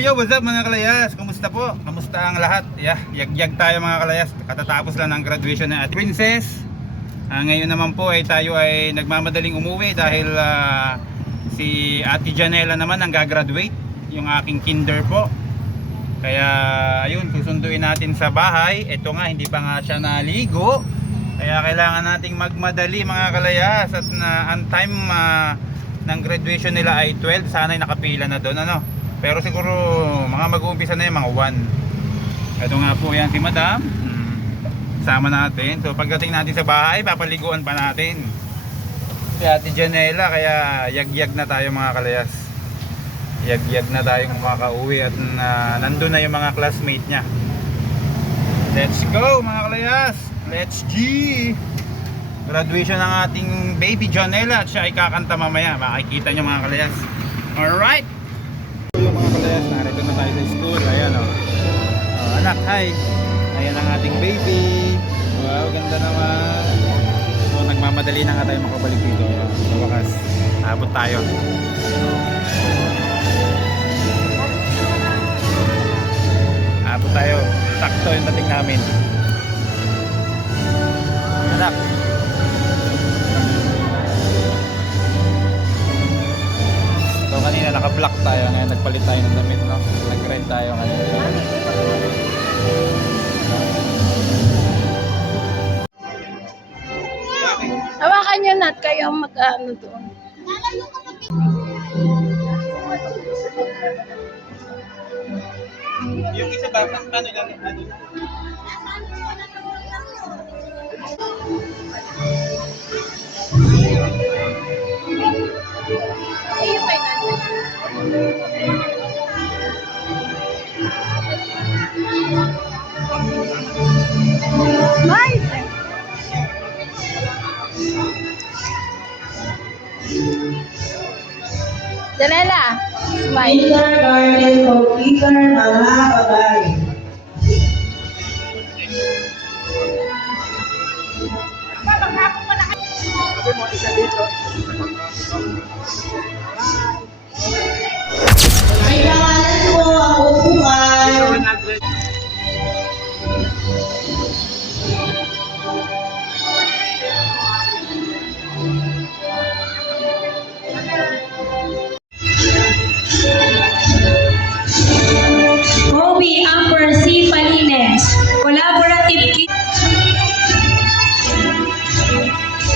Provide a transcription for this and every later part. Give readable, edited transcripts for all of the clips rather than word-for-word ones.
Yo, what's up mga kalayas? Kumusta po? Kumusta ang lahat? Yagyag tayo mga kalayas. Katatapos lang ng graduation ng Ate Princess. Ngayon naman po ay tayo ay nagmamadaling umuwi dahil si Ate Janela naman ang gagraduate, yung aking kinder po. Kaya ayun, susunduin natin sa bahay. Ito nga, hindi pa nga siya naligo. Kaya kailangan nating magmadali mga kalayas. At ang time ng graduation nila ay 12. Sana'y nakapila na doon, ano? Pero siguro mga mag-uumpisa na yung mga 1. Ito nga po yan si Madam. Sama natin. So pagdating natin sa bahay, papaliguan pa natin si Ate Janela. Kaya yagyag na tayo mga kalayas. Yagyag na tayong makaka-uwi. At nandun na yung mga classmate niya. Let's go mga kalayas. Let's G! Graduation ng ating baby Janela. At siya ay kakanta mamaya. Makikita nyo mga kalayas. Alright! Yung mga kalayas, narito na tayo sa school. Ayan o. Anak, hi. Ayan ang ating baby. Wow, ganda naman. So nagmamadali na nga tayo makabalik dito. Sa wakas, abot tayo. Abot tayo. Sakto yung dating namin. Anak. So kanina naka-block tayo, ngayon nagpalit tayo ng damit, no? Nag-rent tayo kanina. Hawakan nyo nat kayo mag-ano doon. Yung isa ba, paano lang ano? Janela, smile. Kindergarten computer mga babae. Ay pangalan ko ang upuan. Kobe Amber C. Palines, Collaborative Kid.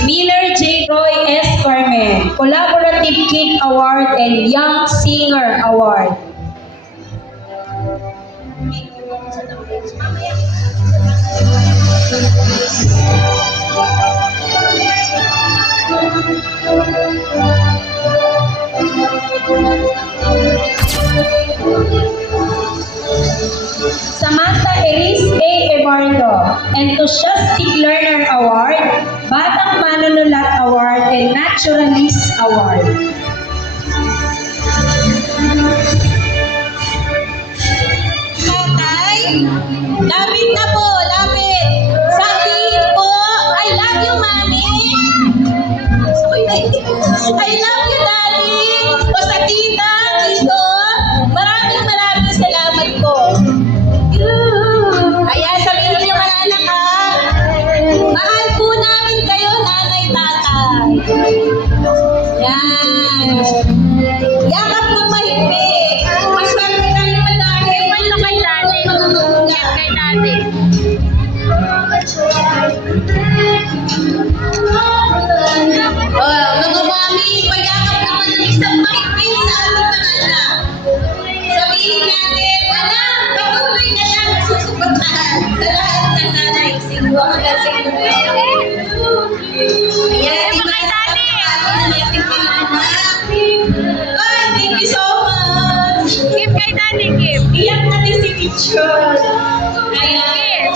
Miller J. Roy S. Carmen, Collaborative Kid Award and Young Singer Award. Samantha Elise A. Eduardo, Enthusiastic Learner Award, Batang Manunulat Award, and Naturalist Award. Tatay, lapit na po, lapit. Sabihin po, I love you, Mami. I love you, Daddy. O sa tita, tito, maraming salamat po. Kaya sabihin niyo mga anak ha, mahal po namin kayo, nanay, tatay. Yan. Yakap ng mahigpit. Maswerte tayo madami. Ito kay daddy. Yan kay daddy. Oh, mga mami, payakap naman ng isang mahigpit sa ating mga anak. Sabihin natin, anak, patuloy na lang susuportahan sa lahat ng nanay, singgo hanggang singgo. Ayan, di ba sa kapatid na natin mga anak? Oh, thank you so much. Give kay daddy, give. Iyak natin si teacher. Ayan.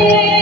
Give.